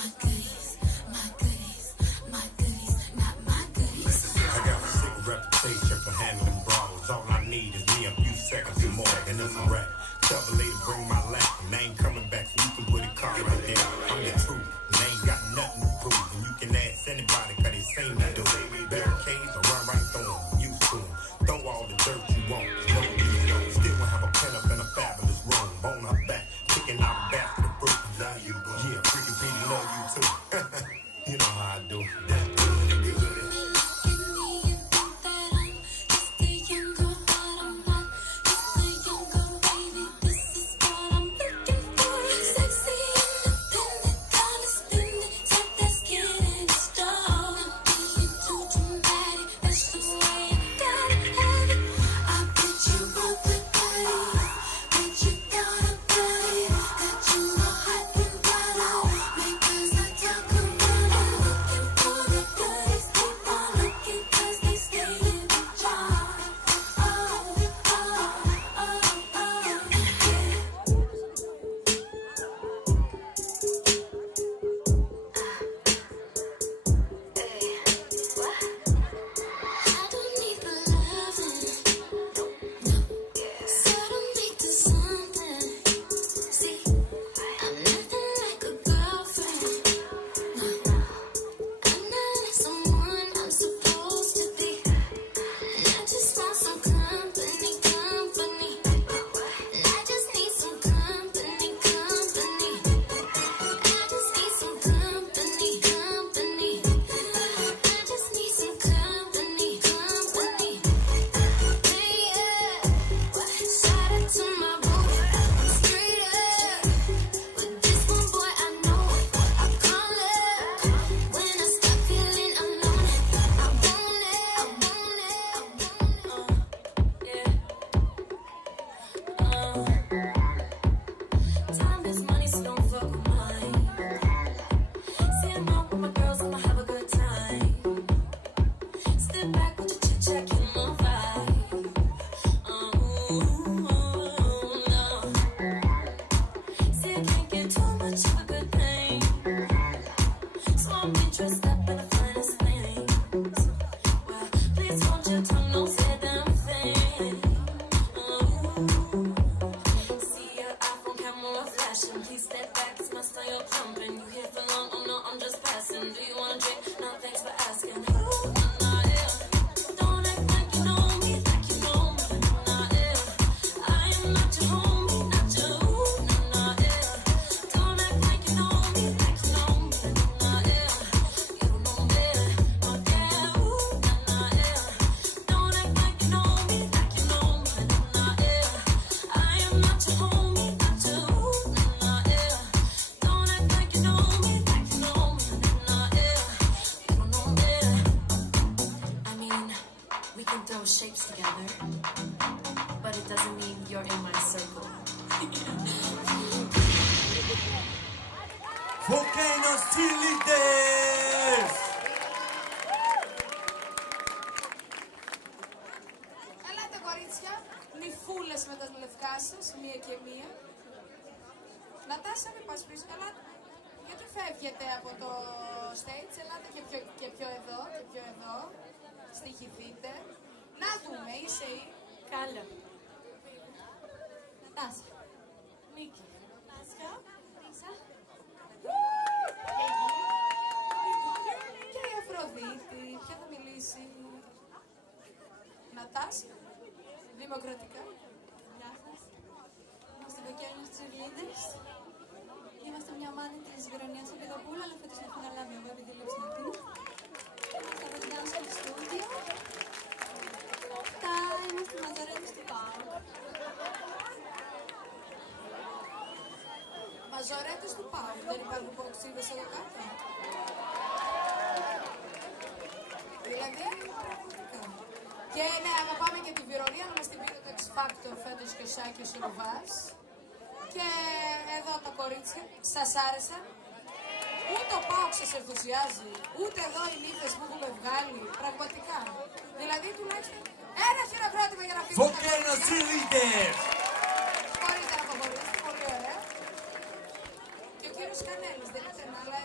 my goodies, my goodies, my goodies, not my goodies. I got a sick reputation for handling brawls. All I need is me a few seconds or more, and it's a wrap. Tell the lady bring my lap, and I ain't coming back, so you can put a car right there. I'm the truth, and I ain't got nothing to prove. And you can ask anybody, cause they seen me do it. Barricades, I run right through them, used to them. Throw all the dirt you want, no use no. Still won't have a pen up in a fabulous room. Bone her back, picking out a basket of fruit. Love you, bro. Yeah, freaking Petey, love you too. You know how I do. That good, good. Shapes together, but it doesn't mean you're in my circle. Volcanoes cheerleaders! Ελάτε κορίτσια, νυφούλες με τα λευκά σας, μία και μία. Νατάσα, μην πας πίσω, ελάτε. Γιατί φεύγετε από το stage, ελάτε και πιο εδώ, και πιο εδώ. Στοιχηθείτε. Να δούμε, είσαι η... Καλά. Νατάσα. Νίκη. Νάσκα. Ρίσα. Και η Αφροδίτη. Ποια θα μιλήσει? Νατάσα. Δημοκρατικά. Γεια σας. Είμαστε Volcanoes cheerleaders. Είμαστε μια ομάδα της Γειτονιάς Απιδοπούλου, αλλά φέτος έχουμε αναλάβει εγώ επειδή δουλεύω στην Αθήνα. Είμαστε από την Dance στο στούντιο. Αυτά είμαστε οι μαζορέτες του ΠΑΟΚ. Μαζορέτες του ΠΑΟΚ. Δεν υπάρχουν ποξίδες εδώ κάτω? Δηλαδή, πραγματικά. Και ναι, άμα πάμε και τη Βυρονία, να μας την πήρε το X Factor φέτος και ο Σάκης Ρουβάς. Και εδώ τα κορίτσια, σας άρεσαν? Ούτε ο ΠΑΟΚ σας ενθουσιάζει, ούτε εδώ οι νύχτες που έχουμε βγάλει, πραγματικά. Δηλαδή τουλάχιστον ένα χειροκρότημα για να φύγουμε. Volcanoes cheerleaders! Μπορείτε να αποχωρήσετε, πολύ ωραία. Και ο κύριος Κανέλης δεν ήταν, αλλά